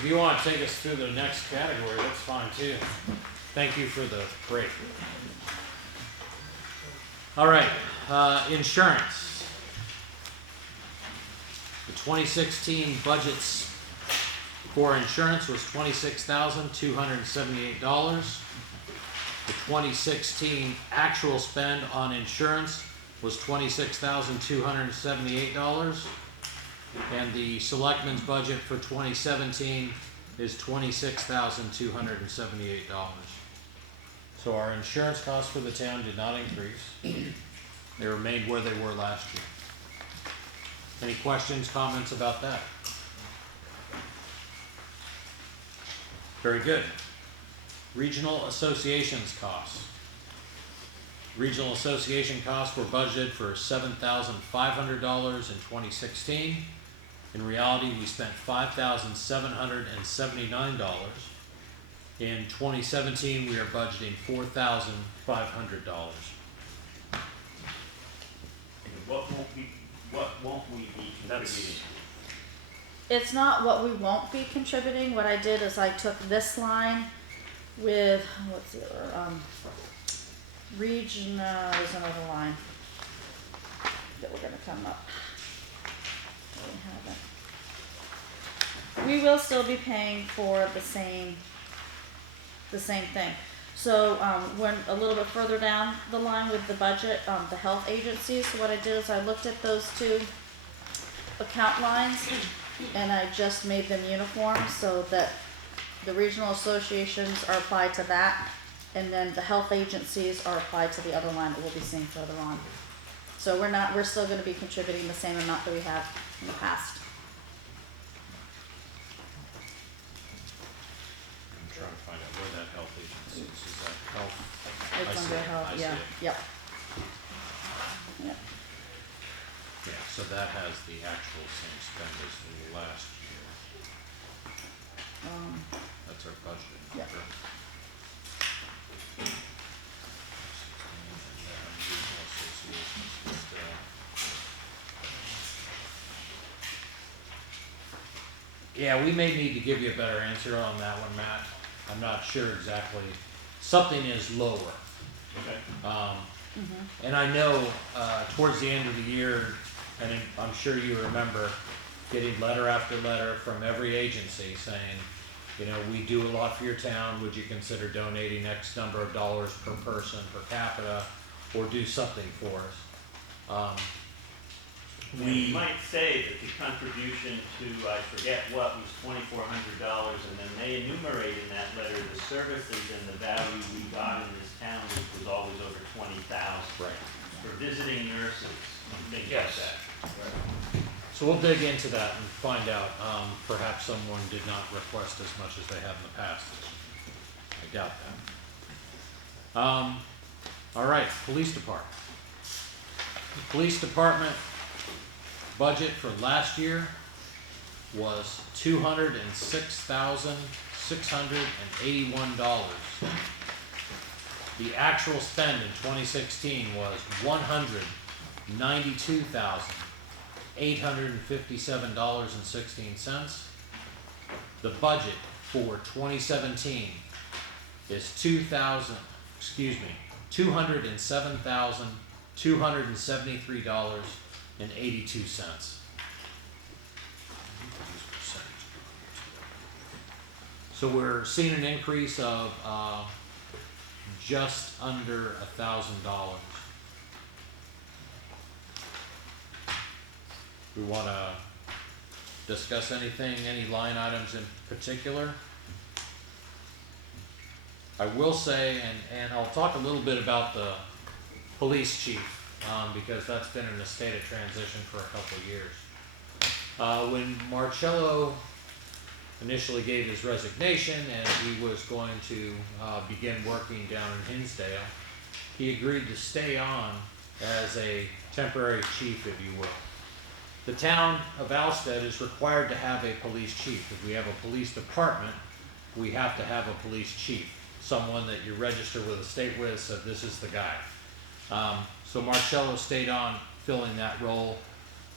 if you want to take us through the next category, that's fine too. Thank you for the break. All right, insurance. The 2016 budgets for insurance was $26,278. The 2016 actual spend on insurance was $26,278. And the selectmen's budget for 2017 is $26,278. So our insurance costs for the town did not increase. They remained where they were last year. Any questions, comments about that? Very good. Regional associations costs. Regional association costs were budgeted for $7,500 in 2016. In reality, we spent $5,779. In 2017, we are budgeting $4,500. What won't we be contributing? It's not what we won't be contributing. What I did is I took this line with, what's the other, there's another line that we're gonna come up. We will still be paying for the same thing. So when a little bit further down the line with the budget, the health agencies, so what I did is I looked at those two account lines and I just made them uniform so that the regional associations are applied to that, and then the health agencies are applied to the other line that we'll be seeing further on. So we're still going to be contributing the same amount that we have in the past. I'm trying to find out where that health agency is. Is that health? It's under health, I see yeah, it. yep. Yep. Yeah, so that has the actual same spend as the last year. That's our budget. Yeah. Yeah, we may need to give you a better answer on that one, Matt. I'm not sure exactly. Something is lower. Okay. And I know towards the end of the year, and I'm sure you remember getting letter after letter from every agency saying, you know, we do a lot for your town. Would you consider donating X number of dollars per person, per capita, or do something for us? We might say that the contribution to, I forget what, was $2,400, and then they enumerate in that letter the services and the value we got in this town, which was always over $20,000. Right. For visiting nurses and things Yes. like that. Right. So we'll dig into that and find out. Perhaps someone did not request as much as they have in the past. I doubt that. All right, police department. The police department budget for last year was $206,681. The actual spend in 2016 was $192,857.16. The budget for 2017 is $207,273.82. So we're seeing an increase of just under $1,000. We want to discuss anything, any line items in particular? I will say, and I'll talk a little bit about the police chief, because that's been in a state of transition for a couple of years. When Marcello initially gave his resignation and he was going to begin working down in Hinsdale, he agreed to stay on as a temporary chief, if you will. The town of Alstead is required to have a police chief. If we have a police department, we have to have a police chief, someone that you register with the state with, so this is the guy. So Marcello stayed on filling that role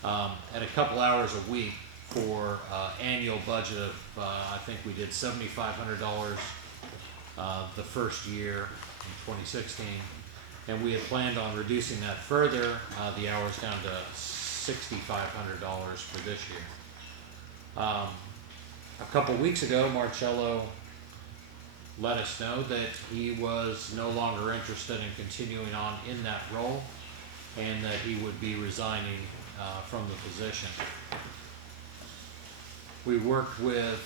at a couple hours a week for annual budget of, I think we did $7,500 the first year in 2016. And we had planned on reducing that further, the hours down to $6,500 for this year. A couple weeks ago, Marcello let us know that he was no longer interested in continuing on in that role and that he would be resigning from the position. We worked with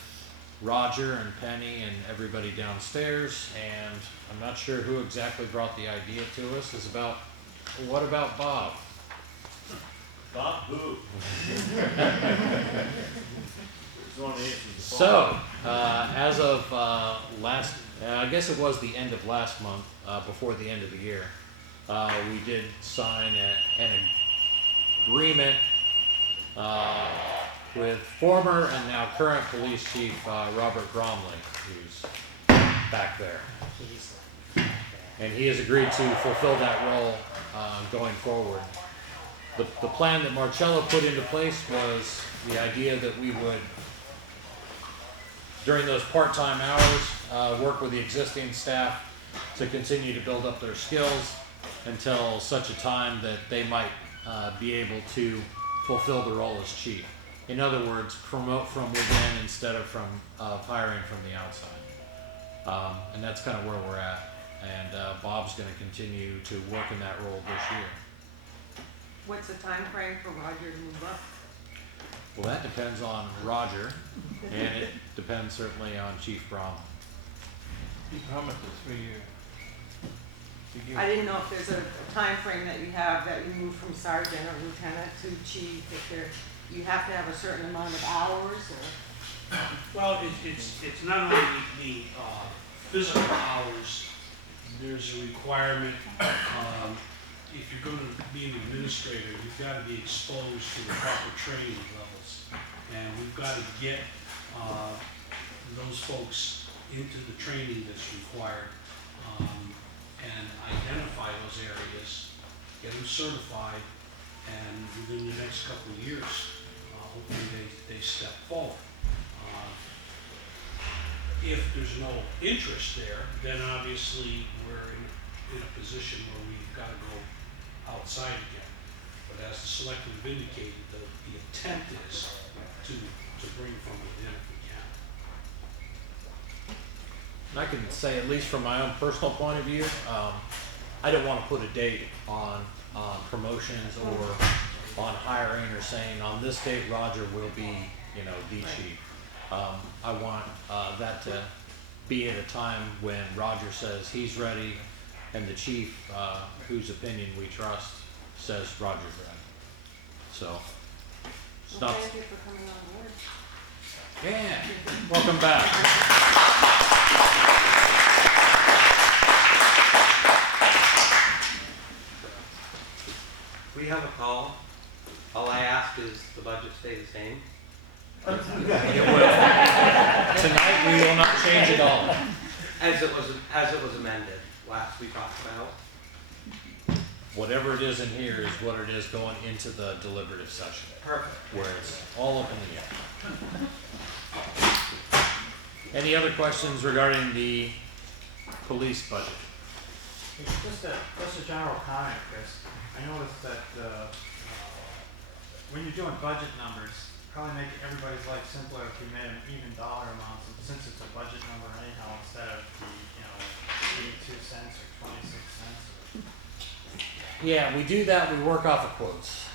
Roger and Penny and everybody downstairs, and I'm not sure who exactly brought the idea to us. It's about, what about Bob? Bob who? So, as of last, I guess it was the end of last month, before the end of the year, we did sign an agreement with former and now current police chief Robert Bromley, who's back there. And he has agreed to fulfill that role going forward. The plan that Marcello put into place was the idea that we would, during those part-time hours, work with the existing staff to continue to build up their skills until such a time that they might be able to fulfill the role as chief. In other words, promote from within instead of hiring from the outside. And that's kind of where we're at. And Bob's going to continue to work in that role this year. What's the time frame for Roger to move up? Well, that depends on Roger, and it depends certainly on Chief Bromley. He promised a 3-year. I didn't know if there's a time frame that you have that you move from sergeant or lieutenant to chief, if you have to have a certain amount of hours or? Well, it's not only the physical hours, there's a requirement, if you're going to be an administrator, you've got to be exposed to the proper training levels. And we've got to get those folks into the training that's required, and identify those areas, get them certified, and within the next couple of years, hopefully they step forward. If there's no interest there, then obviously we're in a position where we've got to go outside again. But as the selectmen have indicated, the intent is to bring from within if we can. And I can say, at least from my own personal point of view, I don't want to put a date on promotions or on hiring or saying on this date Roger will be, the chief. I want that to be at a time when Roger says he's ready and the chief, whose opinion we trust, says Roger's ready. So, it's Well, not. thank you for coming on board. Yeah, welcome back. We have a call. All I ask is the budget stay the same. It will. Tonight we will not change it all. As it was amended last we talked about. Whatever it is in here is what it is going into the deliberative session, Perfect. where it's all up in the air. Any other questions regarding the police budget? It's just a general comment, Chris. I noticed that when you're doing budget numbers, probably make everybody's life simpler if you made an even dollar amount, since it's a budget number anyhow, instead of the 82 cents or 26 cents. Yeah, we do that. We work off of quotes.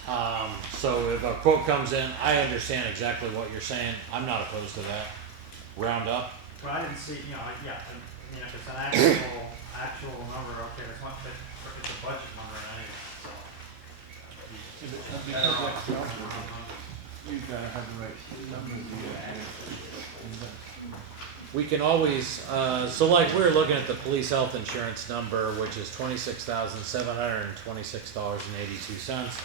So if a quote comes in, I understand exactly what you're saying. I'm not opposed to that. Round up. Well, I didn't see, if it's an actual number, okay, it's not, but it's a budget number anyway, so. You've got to have the right numbers to add it. We can always, so like we're looking at the police health insurance number, which is $26,726.82.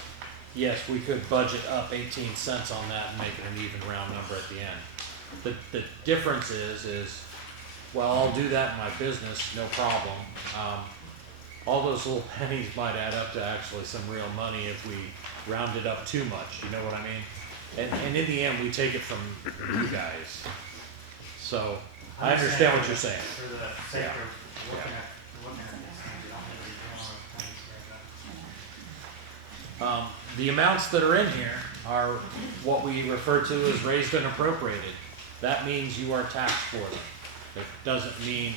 Yes, we could budget up 18 cents on that and make it an even round number at the end. The difference is, well, I'll do that in my business, no problem. All those little pennies might add up to actually some real money if we round it up too much, you know what I mean? And in the end, we take it from you guys. So, I I'm just understand what saying you're saying. For the sake Yeah. of looking at these things, you don't need to be doing all the things right now. The amounts that are in here are what we refer to as raised and appropriated. That means you are taxed for them. It doesn't mean,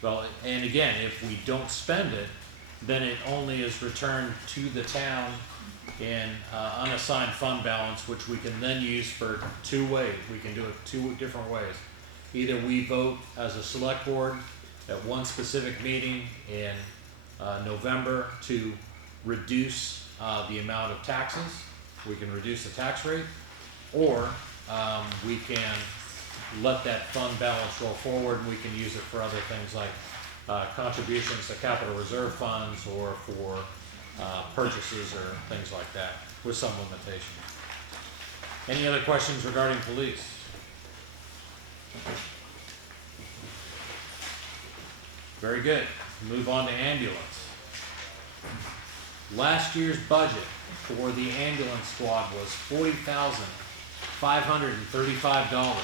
well, and again, if we don't spend it, then it only is returned to the town in unassigned fund balance, which we can then use for two ways. We can do it two different ways. Either we vote as a select board at one specific meeting in November to reduce the amount of taxes. We can reduce the tax rate, or we can let that fund balance roll forward, and we can use it for other things like contributions to capital reserve funds, or for purchases or things like that, with some limitation. Any other questions regarding police? Very good. Move on to ambulance. Last year's budget for the ambulance squad was $40,535.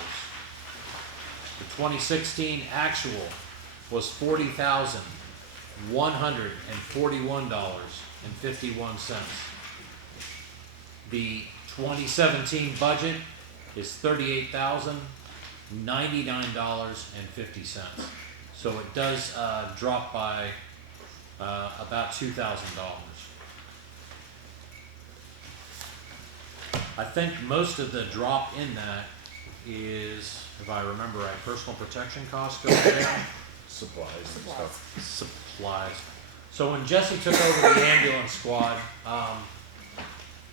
The 2016 actual was $40,141.51. The 2017 budget is $38,099.50. So it does drop by about $2,000. I think most of the drop in that is, if I remember right, personal protection costs go down. Supplies and stuff. Supplies. So when Jesse took over the ambulance squad,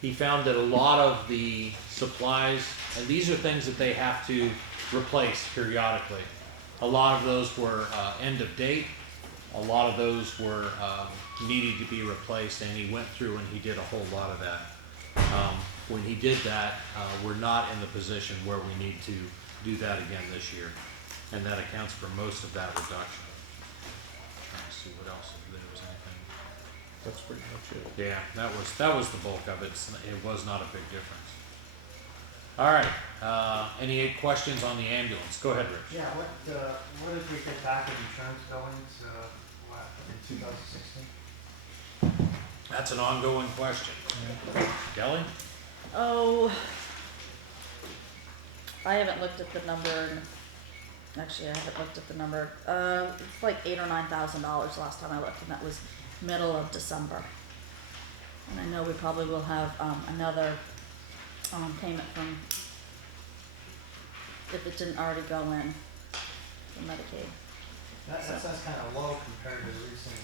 he found that a lot of the supplies, and these are things that they have to replace periodically. A lot of those were end of date. A lot of those were needed to be replaced, and he went through and he did a whole lot of that. When he did that, we're not in the position where we need to do that again this year, and that accounts for most of that reduction. Trying to see what else, if there was anything. That's pretty much it. Yeah, that was the bulk of it. It was not a big difference. All right. Any questions on the ambulance? Go ahead, Rich. Yeah, what did we get back in insurance billings, in 2016? That's an ongoing question. Kelly? Oh, I haven't looked at the number. Actually, I haven't looked at the number. It's like $8,000 or $9,000 last time I looked, and that was middle of December. And I know we probably will have another payment from, if it didn't already go in, for Medicaid. That sounds kind of low compared to recent.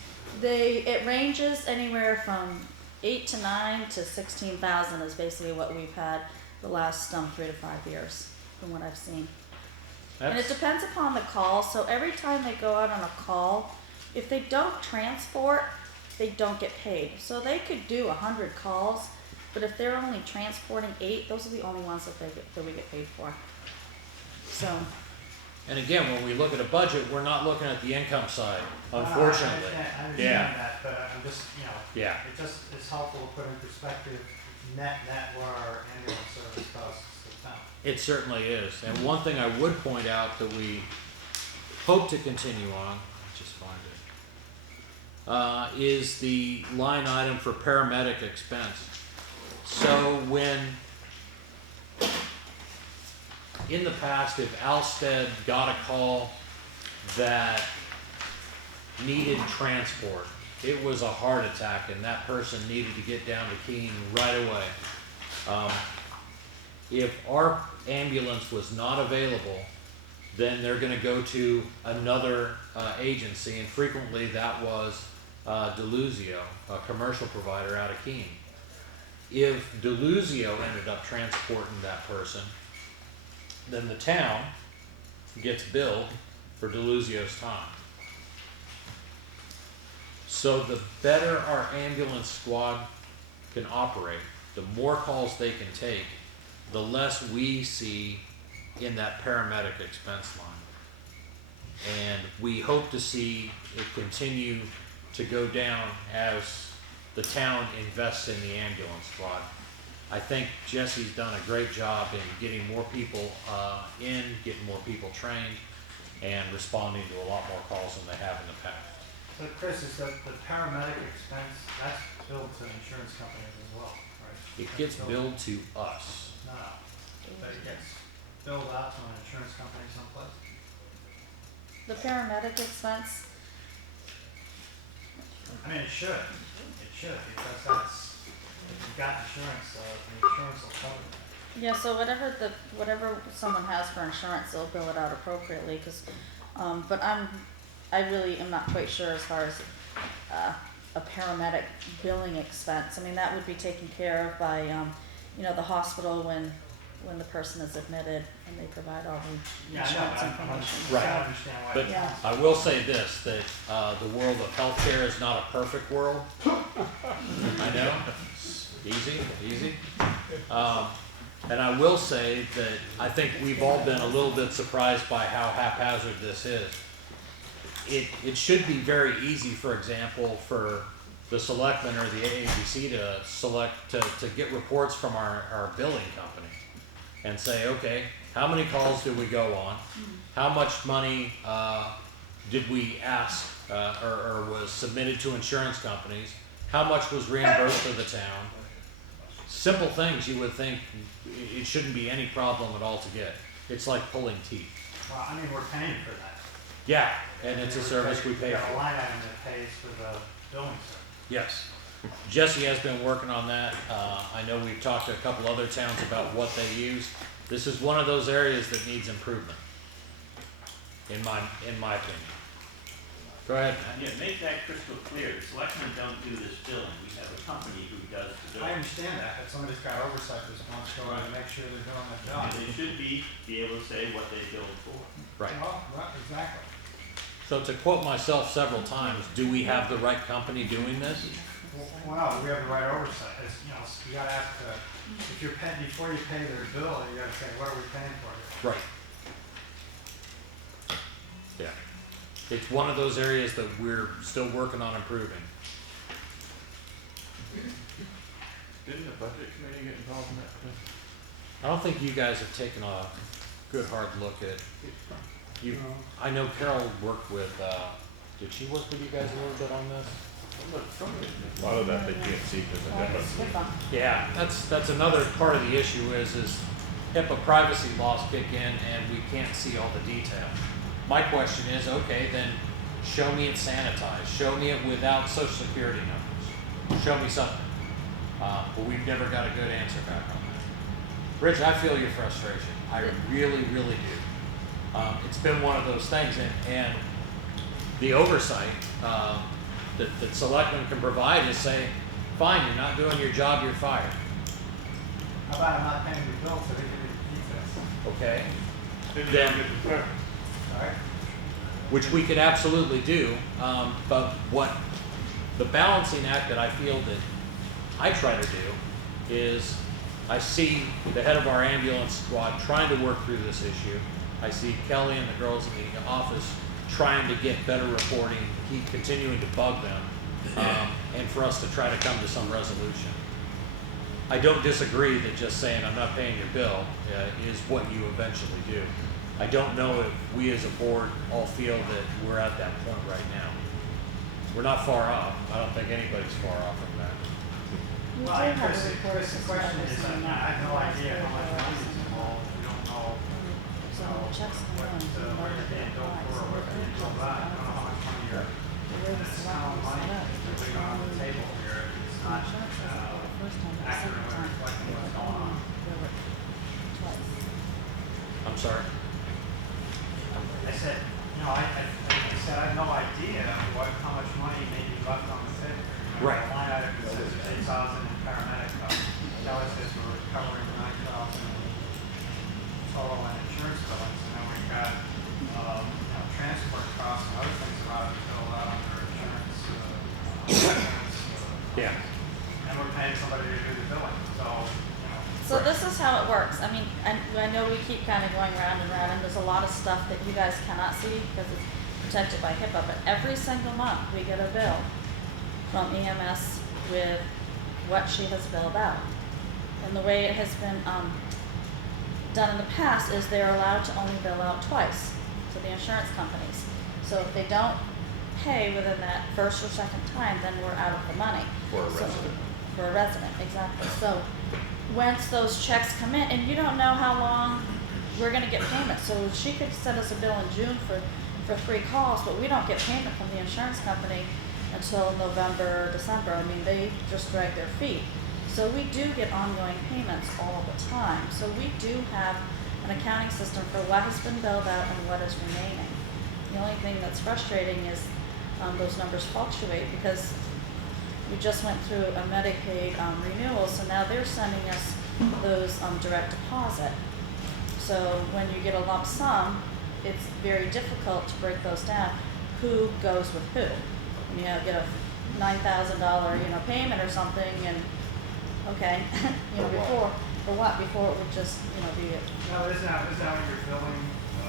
It ranges anywhere from 8 to 9 to 16,000 is basically what we've had the last 3 to 5 years, from what I've seen. And it depends upon the call. So every time they go out on a call, if they don't transport, they don't get paid. So they could do 100 calls, but if they're only transporting 8, those are the only ones that we get paid for. So. And again, when we look at a budget, we're not looking at the income side, unfortunately. I understand Yeah. that, but I'm just, Yeah. it's helpful to put in perspective net what our ambulance service costs the town. It certainly is. And one thing I would point out that we hope to continue on, let's just find it, is the line item for paramedic expense. So when, in the past, if Alstead got a call that needed transport, it was a heart attack and that person needed to get down to Keene right away. If our ambulance was not available, then they're going to go to another agency, and frequently that was Deluzio, a commercial provider out of Keene. If Deluzio ended up transporting that person, then the town gets billed for Deluzio's time. So the better our ambulance squad can operate, the more calls they can take, the less we see in that paramedic expense line. And we hope to see it continue to go down as the town invests in the ambulance squad. I think Jesse's done a great job in getting more people, getting more people trained, and responding to a lot more calls than they have in the past. So Chris, is the paramedic expense, that's billed to insurance companies as well, right? It gets billed to us. No, but it gets billed out to an insurance company someplace? The paramedic expense, I mean, it should, because that's, if you've got insurance, the insurance will cover it. yeah, so whatever someone has for insurance, they'll bill it out appropriately, cause, but I really am not quite sure as far as, a paramedic billing expense. I mean, that would be taken care of by, the hospital when the person is admitted and they provide all the Yeah, I know, insurance I information. Right. I understand why. But Yeah. I will say this, that the world of healthcare is not a perfect world. I know, easy. And I will say that I think we've all been a little bit surprised by how haphazard this is. It should be very easy, for example, for the selectmen or the AABC to get reports from our billing company and say, okay, how many calls did we go on? How much money did we ask or was submitted to insurance companies? How much was reimbursed to the town? Simple things you would think it shouldn't be any problem at all to get. It's like pulling teeth. Well, I mean, we're paying for that. Yeah, and it's a service we pay We've got a for. line item that pays for the billing service. Yes. Jesse has been working on that. I know we've talked to a couple other towns about what they use. This is one of those areas that needs improvement, in my opinion. Go ahead. Yeah, make that crystal clear, the selectmen don't do this billing, we have a company who does the I billing. understand that, but somebody's got oversight responsibility to make sure they're doing their job. And they should be able to say what they billed for. Right. Well, exactly. So to quote myself several times, do we have the right company doing this? Well, no, we have the right oversight. It's, you gotta ask if you're paying, before you pay their bill, you gotta say, what are we paying for here? Right. Yeah. It's one of those areas that we're still working on improving. Didn't the budget committee get involved in that too? I don't think you guys have taken a good hard look at you. I know Carol worked with, did she work with you guys a little bit on this? A lot of that they can't see because of HIPAA. Yeah, that's another part of the issue is HIPAA privacy laws kick in and we can't see all the detail. My question is, okay, then show me it sanitized, show me it without social security numbers, show me something. But we've never got a good answer back on that. Rich, I feel your frustration. I really, really do. It's been one of those things and the oversight, that selectmen can provide is say, fine, you're not doing your job, you're fired. How about I'm not paying the bill so they give me the details? Okay? Then, Alright? which we could absolutely do, but what the balancing act that I feel that I try to do is I see the head of our ambulance squad trying to work through this issue. I see Kelly and the girls in the office trying to get better reporting, keep continuing to bug them, and for us to try to come to some resolution. I don't disagree that just saying I'm not paying your bill is what you eventually do. I don't know if we as a board all feel that we're at that point right now. We're not far off. I don't think anybody's far off from that. We Well, do have Chris, a report Chris, the question is, I have no idea how much money is involved. We don't know, So checks come what, in, you know, what you're being billed for, or what you're being billed by. I don't know how much money you're, the way the this amount of money selectmen is set putting on the table here. It's not, Insurance is the first time, the second accurately time, reflecting they what's going on. bill it twice. I'm sorry. I said, I said I have no idea how much money may be left on the table. Right. The line item that says 8,000 in paramedic costs. Kelly says we're recovering 9,000 total in insurance billings, and then we've got, transport costs and other things about to fill out under insurance, Yeah. and we're paying somebody to do the billing, so, So this is how it works. I mean, I know we keep kind of going round and round, and there's a lot of stuff that you guys cannot see because it's protected by HIPAA, but every single month we get a bill from EMS with what she has billed out. And the way it has been, done in the past is they're allowed to only bill out twice to the insurance companies. So if they don't pay within that first or second time, then we're out of the money. For a So- resident. For a resident, exactly. So once those checks come in, and you don't know how long we're gonna get payment, so she could send us a bill in June for 3 calls, but we don't get payment from the insurance company until November, December. I mean, they just drag their feet. So we do get ongoing payments all the time. So we do have an accounting system for what has been billed out and what is remaining. The only thing that's frustrating is those numbers fluctuate because we just went through a Medicaid renewal, so now they're sending us those direct deposit. So when you get a lump sum, it's very difficult to break those down. Who goes with who? When you get a $9,000 payment or something, and okay, before for what? Before it would just be. No, isn't that what you're billing, the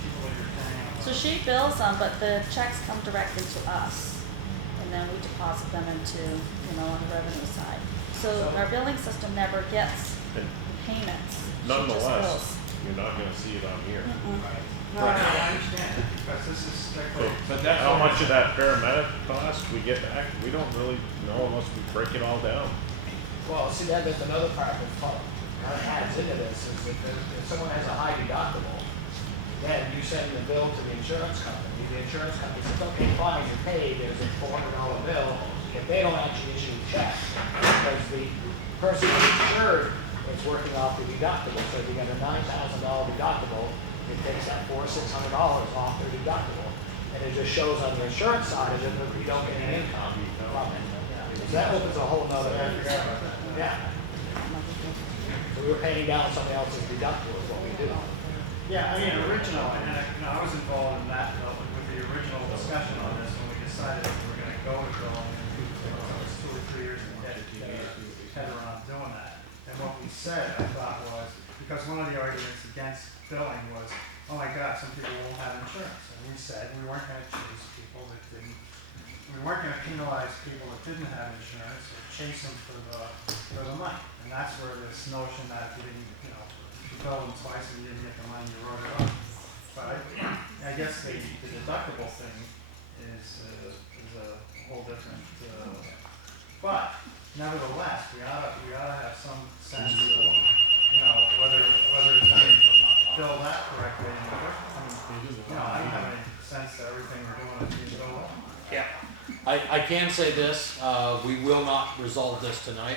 people that you're paying? So she bills them, but the checks come directly to us, and then we deposit them into on the revenue side. So our billing system never gets And payments. She just nonetheless, bills. you're not gonna see it on here. Mm-mm. No, I understand, because this is strictly. So how much of that paramedic cost we get back, we don't really know unless we break it all down. Well, see, there's another part that adds into this, is that if someone has a high deductible, then you send the bill to the insurance company. The insurance company says, okay, fine, you're paid, there's a $400 bill, if they don't actually issue a check, because the person who's insured is working off the deductible. So if you got a $9,000 deductible, it takes that $600 off their deductible. And it just shows on the insurance side of it that you don't get any income from it. So that opens a whole nother area. Yeah. So we're paying down somebody else's deductible is what we do. Yeah, I mean, I was involved in that, with the original discussion on this, when we decided that we were gonna go with billing, it was 2 or 3 years in head around doing that. And what we said, I thought, was, because one of the arguments against billing was, oh my God, some people won't have insurance. And we said we weren't gonna choose people that didn't, we weren't gonna penalize people that didn't have insurance or chase them for the money. And that's where this notion that if you didn't, if you billed them twice and you didn't get the money, you wrote it off. But I guess the deductible thing is a whole different, but nevertheless, we ought to have some sense of, whether it's being billed out correctly. I don't have any sense that everything we're doing is being billed out. Yeah. I can say this, we will not resolve this tonight.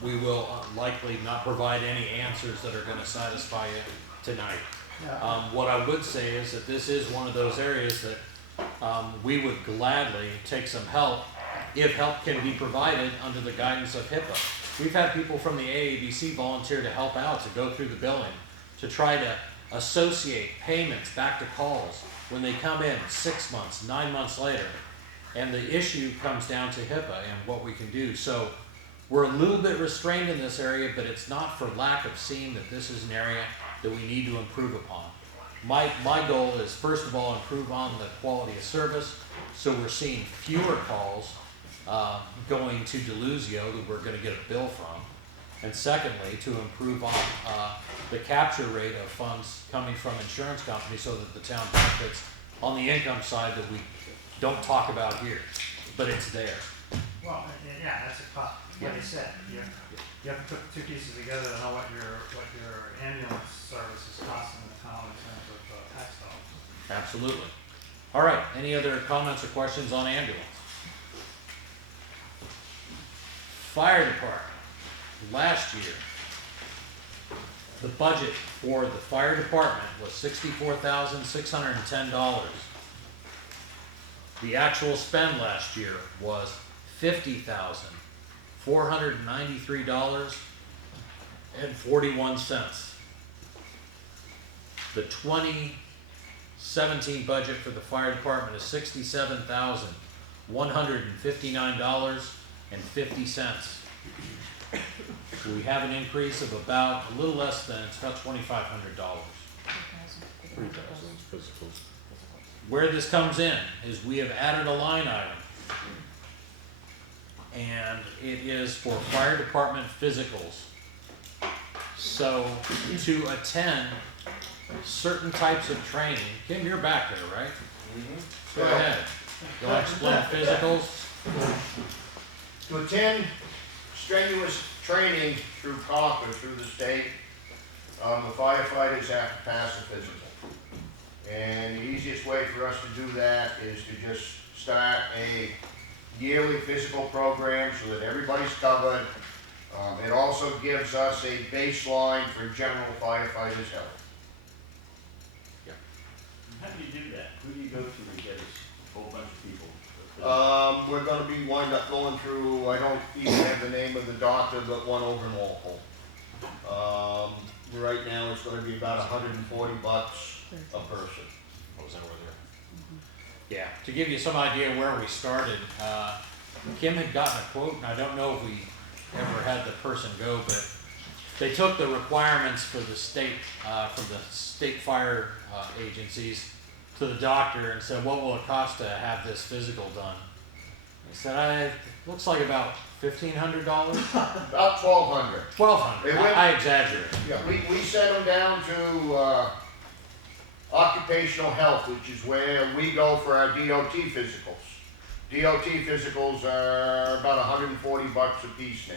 We will likely not provide any answers that are gonna satisfy you tonight. What I would say is that this is one of those areas that we would gladly take some help if help can be provided under the guidance of HIPAA. We've had people from the AABC volunteer to help out, to go through the billing, to try to associate payments back to calls when they come in 6 months, 9 months later. And the issue comes down to HIPAA and what we can do. So we're a little bit restrained in this area, but it's not for lack of seeing that this is an area that we need to improve upon. My goal is, first of all, improve on the quality of service, so we're seeing fewer calls going to Deluzio that we're going to get a bill from. And secondly, to improve on the capture rate of funds coming from insurance companies so that the town benefits on the income side that we don't talk about here, but it's there. Well, yeah, that's what he said. You have to put the two pieces together to know what your ambulance service is costing the town in terms of tax dollars. Absolutely. All right, any other comments or questions on ambulance? Fire department, last year, the budget for the fire department was $64,610. The actual spend last year was $50,493.41. The 2017 budget for the fire department is $67,159.50. We have an increase of about a little less than, it's about $2,500. Where this comes in is we have added a line item, and it is for fire department physicals So to attend certain types of training, Kim, you're back there, right? Go ahead. You want to explain physicals? To attend strenuous training through Concord, through the state, the firefighters have to pass a physical. And the easiest way for us to do that is to just start a yearly physical program so that everybody's covered. It also gives us a baseline for general firefighters' health. How do you do that? Who do you go to get a whole bunch of people? We're gonna be wind up going through, I don't even have the name of the doctor, but one over in Walpole. Right now, it's gonna be about $140 a person. What was that over there? Yeah, to give you some idea where we started, Kim had gotten a quote, and I don't know if we ever had the person go, but they took the requirements for the state fire agencies to the doctor and said, what will it cost to have this physical done? He said, looks like about $1,500. About $1,200. $1,200. I exaggerate. Yeah, we sent them down to occupational health, which is where we go for our DOT physicals. DOT physicals are about $140 a piece now.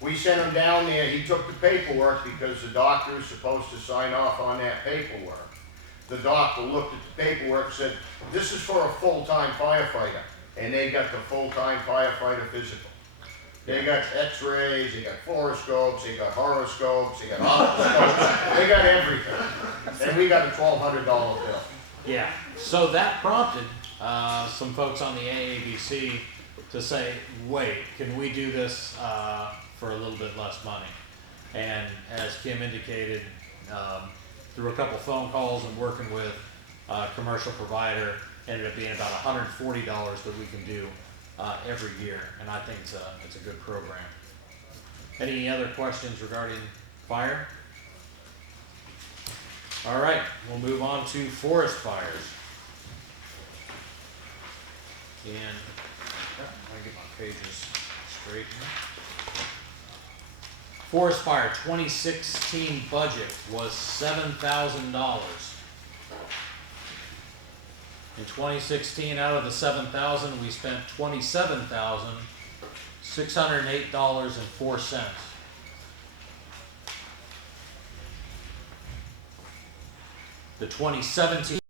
We sent him down there, he took the paperwork because the doctor is supposed to sign off on that paperwork. The doctor looked at the paperwork and said, this is for a full-time firefighter. And they got the full-time firefighter physical. They got x-rays, they got fluoroscopes, they got horoscopes, they got otoscopes, they got everything. And we got a $1,200 bill. Yeah, so that prompted some folks on the AABC to say, wait, can we do this for a little bit less money? And as Kim indicated, through a couple phone calls and working with a commercial provider, ended up being about $140 that we can do every year, and I think it's a good program. Any other questions regarding fire? All right, we'll move on to forest fires. And let me get my pages straight here. Forest fire 2016 budget was $7,000. In 2016, out of the $7,000, we spent $27,608.04. The 2017